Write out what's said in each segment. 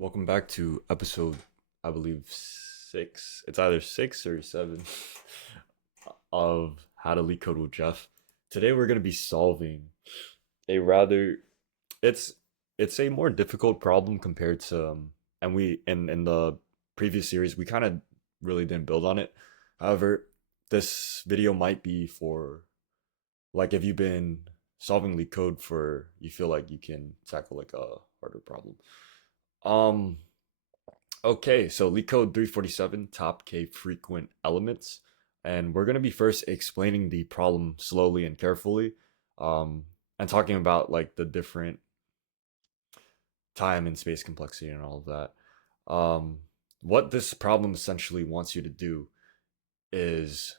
Welcome back to episode, I believe, 6. It's either 6 or 7 of How to Leet Code with Jeff. Today we're going to be solving a rather it's it's a more difficult problem compared to and we in the previous series we kind of really didn't build on it. However, this video might be for like if you've been solving Leet Code for you feel like you can tackle like a harder problem. Um Okay, so LeetCode 347, top K frequent elements. And we're going to be first explaining the problem slowly and carefully, um, and talking about like the different time and space complexity and all of that. What this problem essentially wants you to do is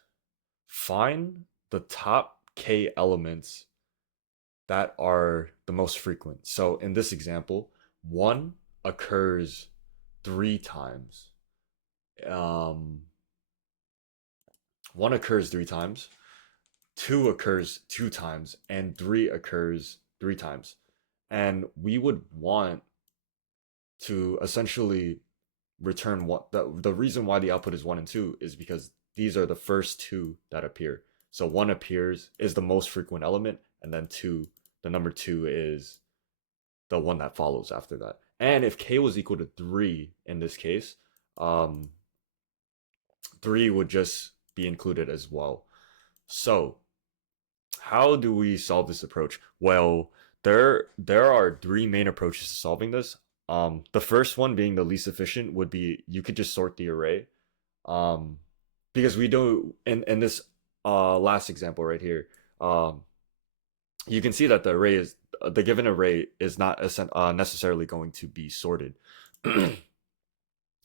find the top K elements that are the most frequent. So in this example, one occurs 3 times. Um, One occurs 3 times, two occurs 2 times, and three occurs 3 times. And we would want to essentially return one. The reason why the output is 1 and 2 is because these are the first two that appear. So one appears is the most frequent element, and then the number two is the one that follows after that. And if k was equal to 3 in this case, um, 3 would just be included as well. So how do we solve this approach? Well, there are three main approaches to solving this. The first one being the least efficient would be you could just sort the array. Um, because we do in this last example right here, you can see that the given array is not necessarily going to be sorted.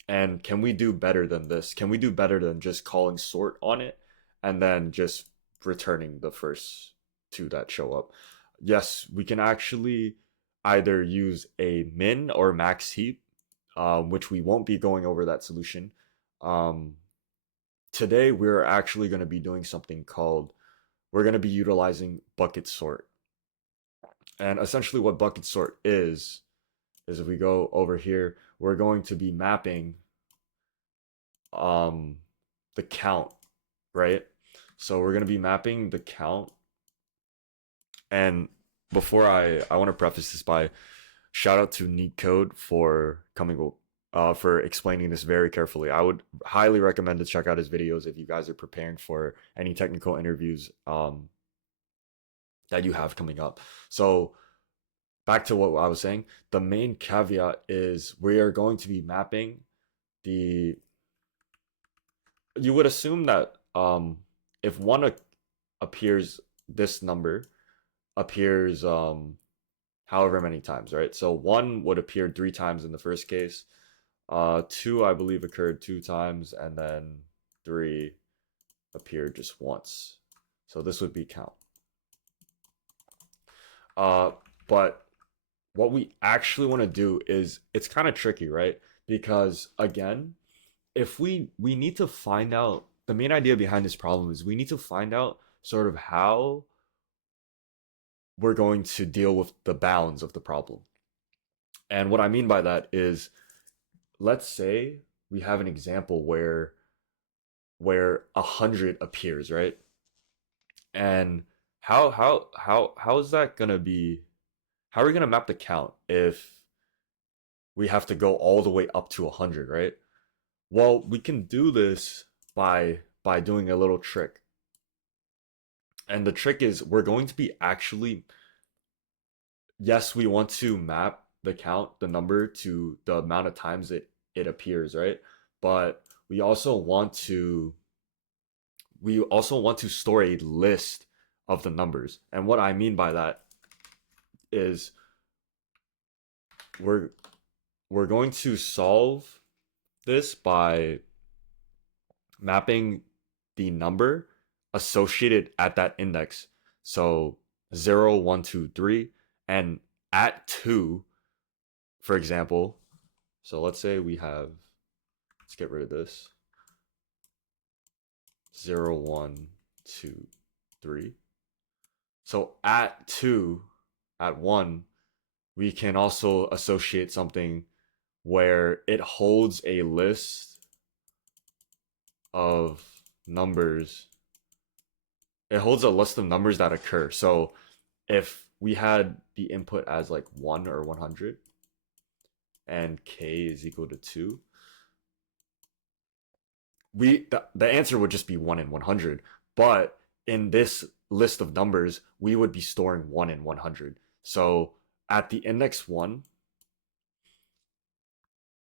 And can we do better than this? Can we do better than just calling sort on it and then just returning the first two that show up? Yes, we can actually either use a min or max heap, which we won't be going over that solution. Um, Today, we're actually going to be doing something called, we're going to be utilizing bucket sort. And essentially what bucket sort is if we go over here, we're going to be mapping um the count, right? So we're going to be mapping the count. And before I want to preface this by shout out to LeetCode for coming for explaining this very carefully. I would highly recommend to check out his videos if you guys are preparing for any technical interviews that you have coming up. So back to what I was saying, the main caveat is we are going to be mapping the you would assume that if appears, this number appears however many times, right? So one would appear 3 times in the first case. Two, I believe, occurred 2 times, and then three appeared just once. So this would be count. Uh, but what we actually want to do is it's kind of tricky, right? Because again, if we need to find out the main idea behind this problem is we need to find out sort of how we're going to deal with the bounds of the problem. And what I mean by that is let's say we have an example where 100 appears, right? And how is that gonna be? How are we gonna map the count if we have to go all the way up to 100, right? Well, we can do this by doing a little trick. And the trick is we're going to be actually, yes, we want to map the count, the number to the amount of times it appears, right? But we also want to store a list of the numbers. And what I mean by that is we're we're going to solve this by mapping the number associated at that index. So 0, 1, 2, 3, and at 2, for example. So let's say we have, let's get rid of this. 0, 1, 2, 3. So at 1, we can also associate something where it holds a list of numbers. It holds a list of numbers that occur. So if we had the input as like 1 or 100 and k is equal to 2, the answer would just be 1 and 100. But in this list of numbers, we would be storing 1 and 100. So at the index 1,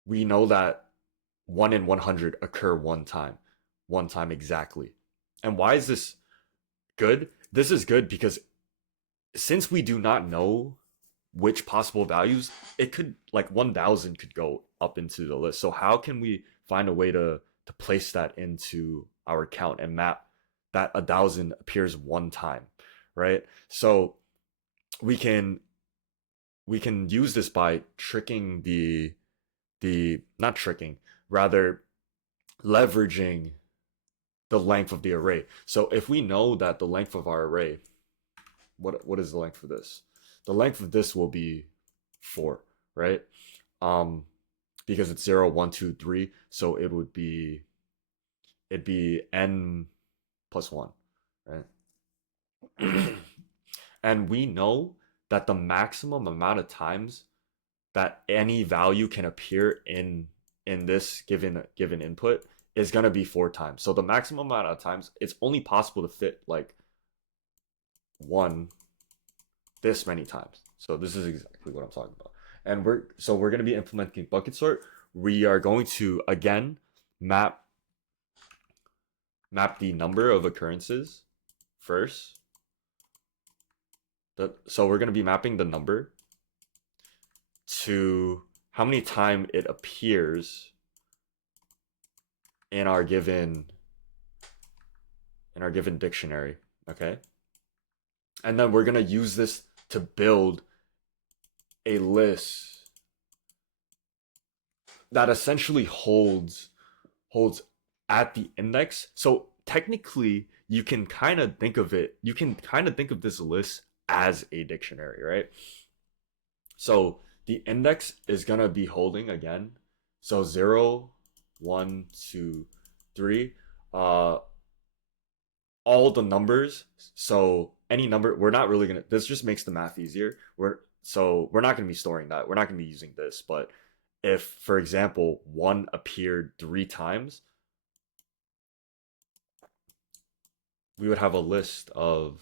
we know that 1 and 100 occur one time exactly. And why is this good? This is good because since we do not know which possible values, it could, like 1000 could go up into the list. So how can we find a way to place that into our count and map that 1000 appears one time, right? So we can use this by tricking the not tricking, rather leveraging the length of the array. So if we know that the length of our array, what is the length of this? The length of this will be 4, right? Because it's 0, 1, 2, 3, so it'd be n plus 1, right? And we know that the maximum amount of times that any value can appear in this given input is going to be 4 times. So the maximum amount of times it's only possible to fit like 1 this many times. So this is exactly what I'm talking about. And we're going to be implementing bucket sort. We are going to again map the number of occurrences first. So we're going to be mapping the number to how many times it appears in our given dictionary, okay? And then we're going to use this to build a list that essentially holds at the index. So technically you can kind of think of this list as a dictionary, right? So the index is going to be holding again, so 0, 1, 2, 3, all the numbers. So any number, we're not really gonna, this just makes the math easier. We're not gonna be storing that, we're not gonna be using this. But if, for example, 1 appeared 3 times, we would have a list of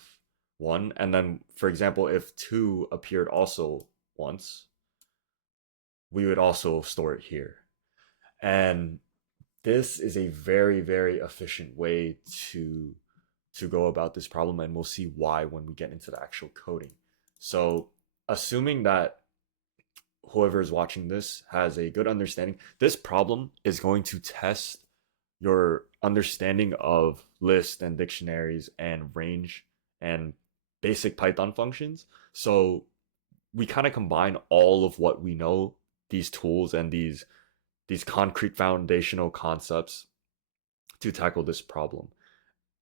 1. And then, for example, if 2 appeared also once, we would also store it here. And this is a very, very efficient way to go about this problem, and we'll see why when we get into the actual coding. So assuming that whoever is watching this has a good understanding, this problem is going to test your understanding of lists and dictionaries and range and basic Python functions. So we kind of combine all of what we know, these tools and these concrete foundational concepts to tackle this problem.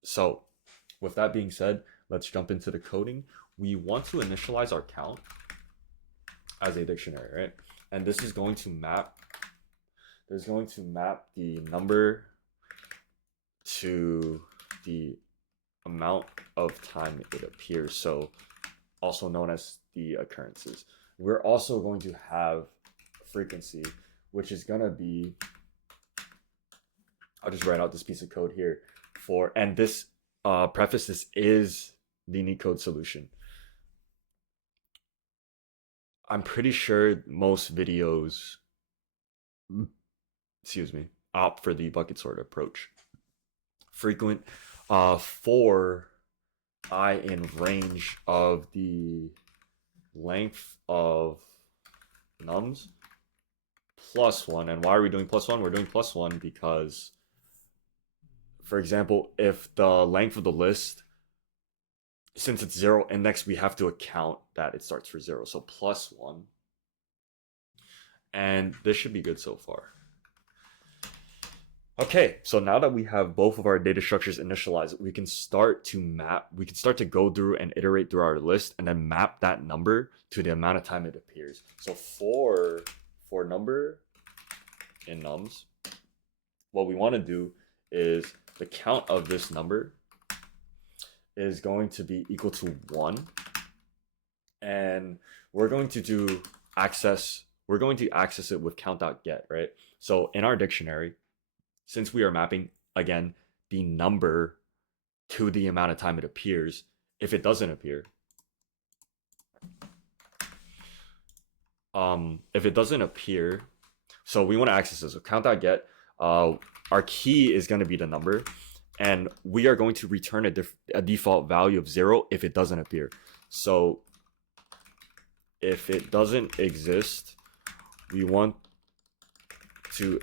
So with that being said, let's jump into the coding. We want to initialize our count as a dictionary, right? And this is going to map the number to the amount of time it appears, so also known as the occurrences. We're also going to have frequency, which is going to be, I'll just write out this piece of code here and this preface, this is the LeetCode solution. I'm pretty sure most videos, opt for the bucket sort approach. Frequent for I in range of the length of nums plus 1. And why are we doing plus 1? We're doing plus 1 because, for example, if the length of the list, since it's 0 index, we have to account that it starts for 0. So plus 1. And this should be good so far. Okay, so now that we have both of our data structures initialized, we can start to go through and iterate through our list and then map that number to the amount of time it appears. So for number, in nums, what we want to do is the count of this number is going to be equal to 1, and we're going to access it with count.get, right? So in our dictionary, since we are mapping again the number to the amount of time it appears, if it doesn't appear, so we want to access this. So count.get, our key is going to be the number, and we are going to return a default value of 0 if it doesn't appear. So if it doesn't exist, we want to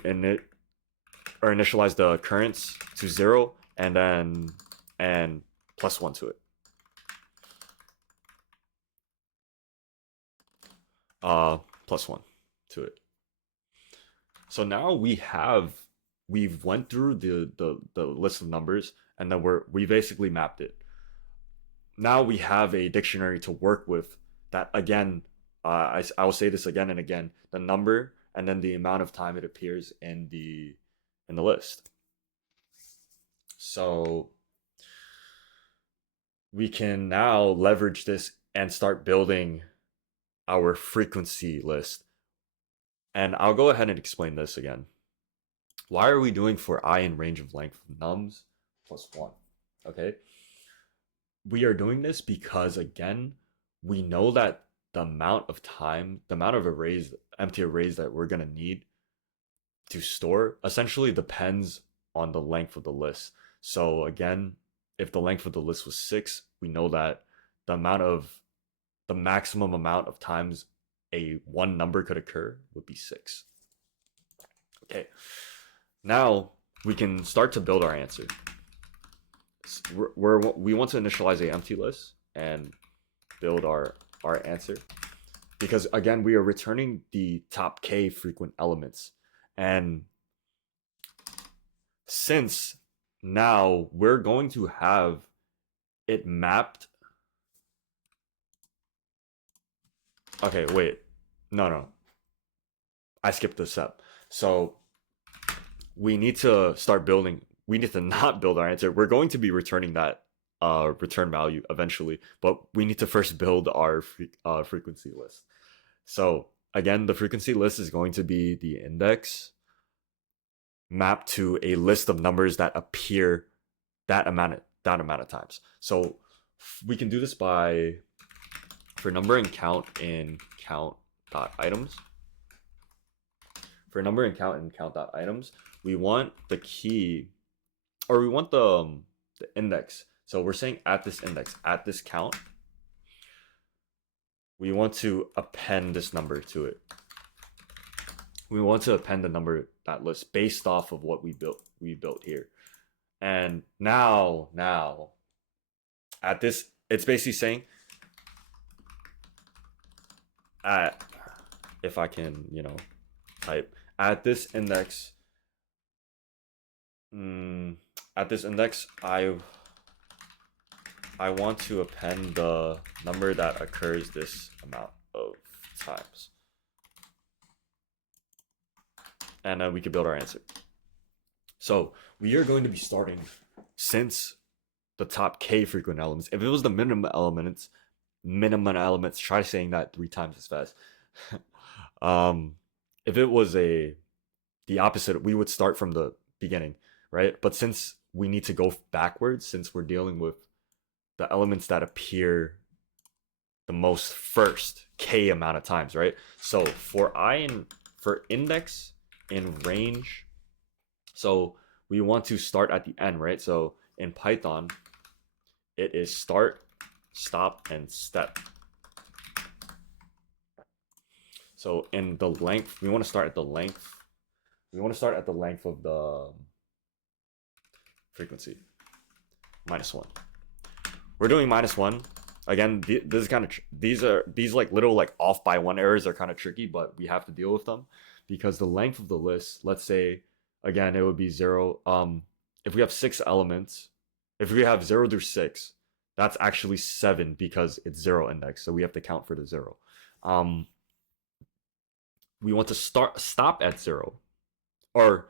initialize the occurrence to 0 and then plus 1 to it. Plus 1 to it. So now we've went through the list of numbers, and then we basically mapped it. Now we have a dictionary to work with that. Again, I will say this again and again: the number and then the amount of time it appears in the list. So we can now leverage this and start building our frequency list. And I'll go ahead and explain this again. Why are we doing for I in range of length nums plus 1? Okay. We are doing this because, again, we know that the amount of empty arrays that we're going to need to store essentially depends on the length of the list. So again, if the length of the list was 6, we know that the maximum amount of times one number could occur would be 6. Okay, now we can start to build our answer. We want to initialize a empty list and build our answer, because again, we are returning the top k frequent elements, and since now we're going to have it mapped. Okay, wait. No. I skipped this step. So we need to start building. We need to not build our answer. We're going to be returning that return value eventually, but we need to first build our frequency list. So again, the frequency list is going to be the index mapped to a list of numbers that appear that amount of times. So we can do this by, for number and count in count.items. For number and count in count.items, we want the key, or we want the index. So we're saying at this index, at this count, we want to append this number to it. We want to append the number, that list, based off of what we built here. And now at this, it's basically saying if I can, type at this index, I want to append the number that occurs this amount of times. And then we can build our answer. So we are going to be starting, since the top k frequent elements. If it was the minimum elements, try saying that 3 times as fast. If it was the opposite, we would start from the beginning, right? But since we need to go backwards, since we're dealing with the elements that appear the most first k amount of times, right? So for index in range, so we want to start at the end, right? So in Python, it is start, stop, and step. So in the length, we want to start at the length. We want to start at the length of the frequency, -1. We're doing -1. Again, this is kind of these like little like off by 1 errors are kind of tricky, but we have to deal with them because the length of the list, let's say, again, it would be 0. If we have 6 elements, if we have 0 through 6, that's actually 7 because it's 0 index, so we have to count for the 0. We want to stop at 0. or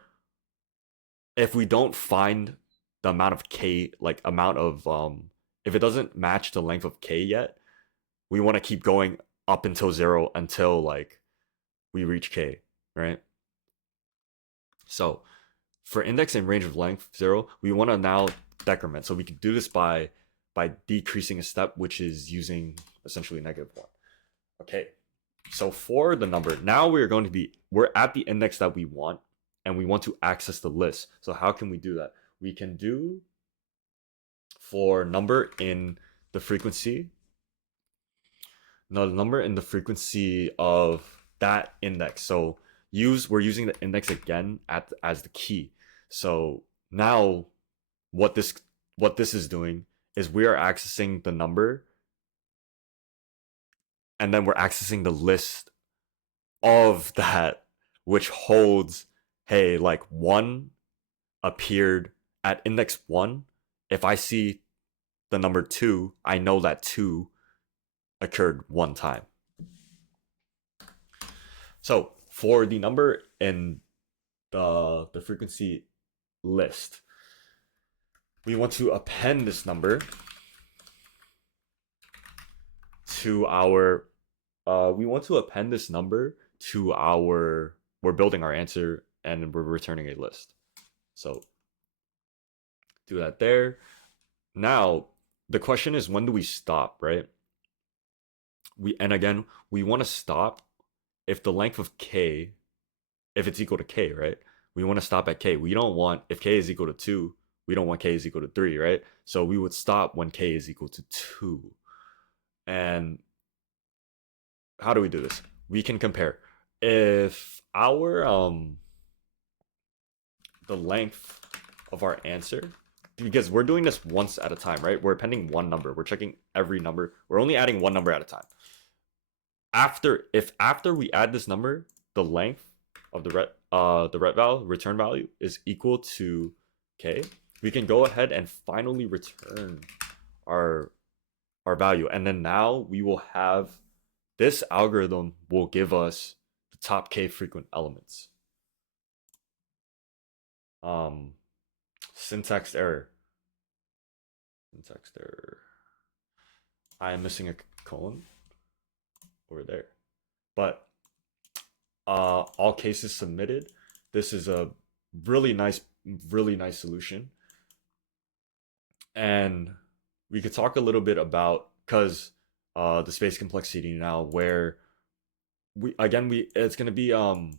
if we don't find the amount of k, like amount of if it doesn't match the length of k yet, we want to keep going up until 0 until like we reach k, right? So for index and range of length 0, we want to now decrement. So we can do this by decreasing a step, which is using essentially -1. Okay, so for the number, now we're at the index that we want, and we want to access the list. So how can we do that? We can do for number in the frequency, no, the number in the frequency of that index. So we're using the index again as the key. So now what this is doing is we are accessing the number, and then we're accessing the list of that, which holds, hey, like 1 appeared at index 1. If I see the number 2, I know that 2 occurred 1 time. So for the number in the frequency list, we want to append this number to our we're building our answer and we're returning a list. So do that there. Now the question is, when do we stop, right? We want to stop if the length of k, if it's equal to k, right? We want to stop at k. We don't want, if k is equal to 2, we don't want k is equal to 3, right? So we would stop when k is equal to 2. And how do we do this? We can compare. If our the length of our answer, because we're doing this once at a time, right? We're appending one number. We're checking every number. We're only adding one number at a time. After we add this number, the length of the return value is equal to k, we can go ahead and finally return our value. And then now we will have, this algorithm will give us the top k frequent elements. Syntax error. I am missing a colon over there. But all cases submitted. This is a really nice solution. And we could talk a little bit about, because the space complexity now, where it's gonna be O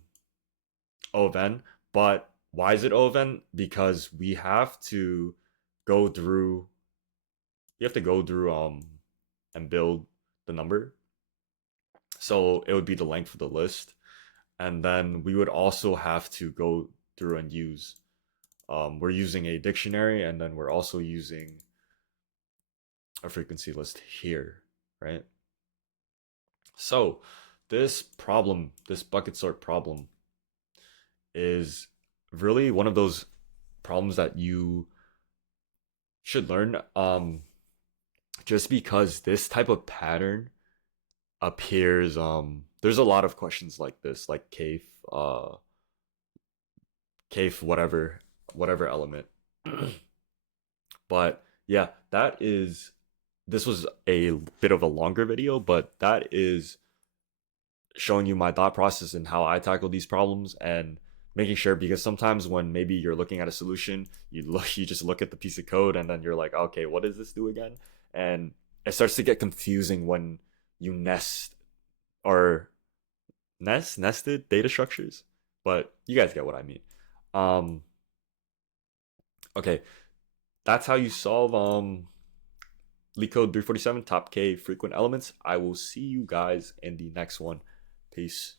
of n, but why is it O of n? Because we have to go through and build the number. So it would be the length of the list, and then we would also have to go through and use, we're using a dictionary, and then we're also using a frequency list here, right? So this bucket sort problem, is really one of those problems that you should learn, just because this type of pattern appears, there's a lot of questions like this, like kf whatever element. But yeah, this was a bit of a longer video, but that is showing you my thought process and how I tackle these problems, and making sure, because sometimes when maybe you're looking at a solution, you just look at the piece of code and then you're like, okay, what does this do again? And it starts to get confusing when you nested data structures. But you guys get what I mean. Okay, that's how you solve LeetCode 347 top k frequent elements. I will see you guys in the next one. Peace.